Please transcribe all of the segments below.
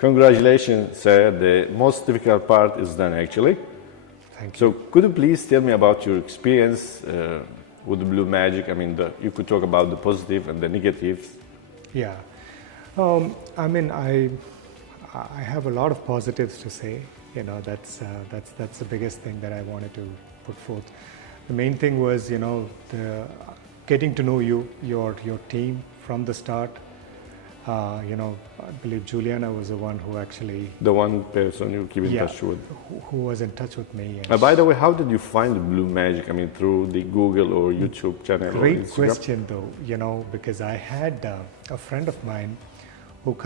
Congratulations, sir. The most difficult part is done, actually. Thank you. So could you please tell me about your experience with BlueMagic? I mean, you could talk about the positive and the negatives. Yeah. I mean, I have a lot of positives to say. You know, that's the biggest thing that I wanted to put forth. The main thing was, you know, getting to know your team from the start. You know, I believe Juliana was the one who actually... The one person you keep in touch with. Who was in touch with me. By the way, how did you find BlueMagic? I mean, through the Google or YouTube channel? Great question, though, you know, because I had a friend of mine who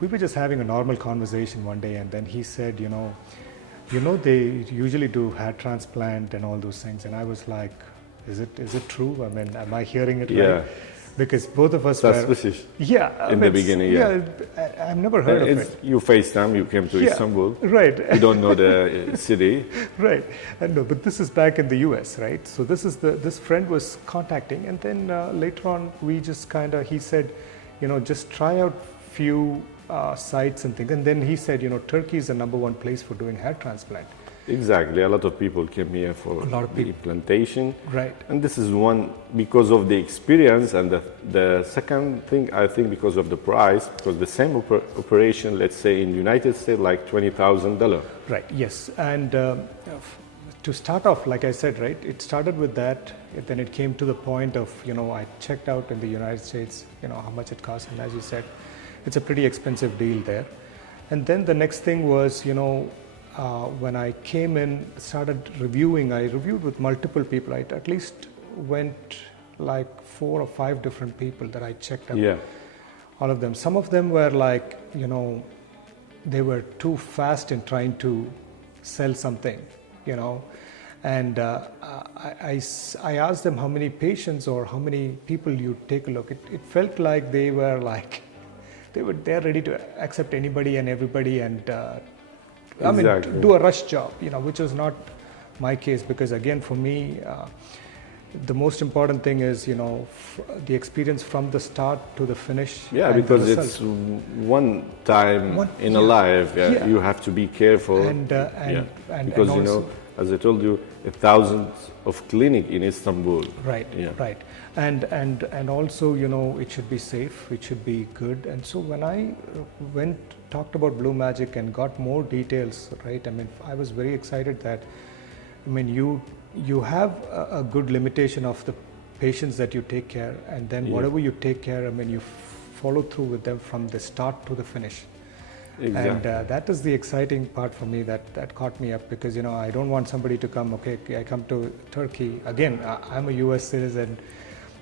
we were just having a normal conversation one day, and then he said, you know, they usually do hair transplant and all those things. And I was like, is it true? I mean, am I hearing it right? Because both of us suspicious. In the beginning, I've never heard of it. You FaceTime, you came to Istanbul. Right. You don't know the city. Right. No, but this is back in the US, right? So this friend was contacting, and then later on we just he said, you know, just try out few sites and things. And then he said, you know, Turkey is the #1 place for doing hair transplant. Exactly. A lot of people came here for the implantation. Right. And this is one because of the experience, and the second thing, I think, because of the price, because the same operation, let's say in the United States, like $20,000. Right, yes. And to start off, like I said, right, it started with that. Then it came to the point of, you know, I checked out in the United States, you know, how much it costs. And as you said, it's a pretty expensive deal there. And then the next thing was, you know, when I came in, started reviewing, I reviewed with multiple people. I at least went like 4 or 5 different people that I checked out. Yeah. All of them. Some of them were like, you know, they were too fast in trying to sell something, you know. And I asked them how many patients or how many people you take a look. It felt like they were like, they're ready to accept anybody and everybody, and I mean, do a rush job, you know, which was not my case, because again, for me, the most important thing is, you know, the experience from the start to the finish. Yeah, because it's one time in a life. You have to be careful. Because, you know, as I told you, 1,000 of clinic in Istanbul. Right, right. And also, you know, it should be safe, it should be good. And so when I talked about BlueMagic and got more details, right, I mean, I was very excited that, I mean, you have a good limitation of the patients that you take care, and then whatever you take care, I mean, you follow through with them from the start to the finish. Exactly. And that is the exciting part for me that caught me up, because, you know, I don't want somebody to come, okay, I come to Turkey. Again, I'm a US citizen,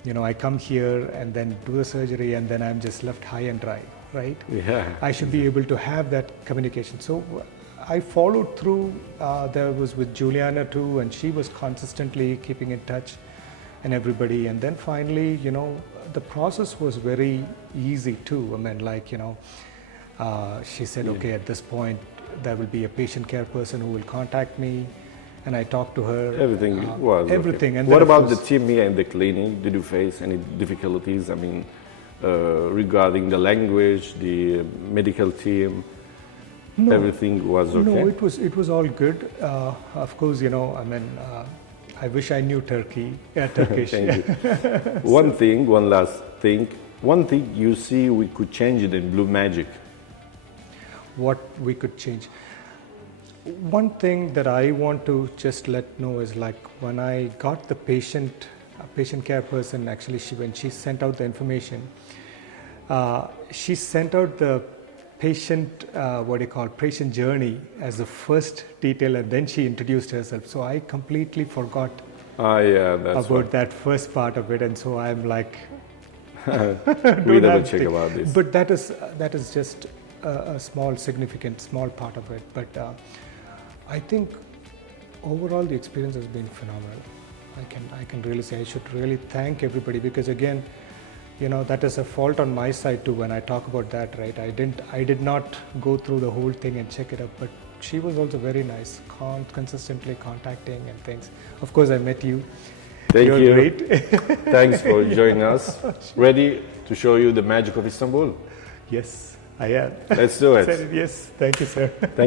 you know, I come here and then do the surgery and then I'm just left high and dry, right? Yeah. I should be able to have that communication. So I followed through. There was with Juliana too, and she was consistently keeping in touch and everybody. And then finally, you know, the process was very easy too. I mean, like, you know, she said, okay, at this point, there will be a patient care person who will contact me. And I talked to her. Everything was everything. Okay. And what about the team here in the clinic? Did you face any difficulties? I mean, regarding the language, the medical team? No, everything was okay? No, it was all good. Of course, you know, I mean, I wish I knew Turkish. Thank you. One last thing. One thing you see we could change it in BlueMagic. What we could change? One thing that I want to just let know is, like, when I got the patient care person, actually, when she sent out the information, she sent out the patient, patient journey as the first detail, and then she introduced herself. So I completely forgot about that first part of it, and so I'm like, we never check about this. But that is just a small part of it. But I think overall the experience has been phenomenal. I can really say I should really thank everybody, because again, you know, that is a fault on my side too when I talk about that, right? I did not go through the whole thing and check it up, but she was also very nice, consistently contacting and things. Of course, I met you. You're you. Great. Thanks for joining us. Ready to show you the magic of Istanbul? Yes. Let's do it. Yes, thank you, sir. Thank you.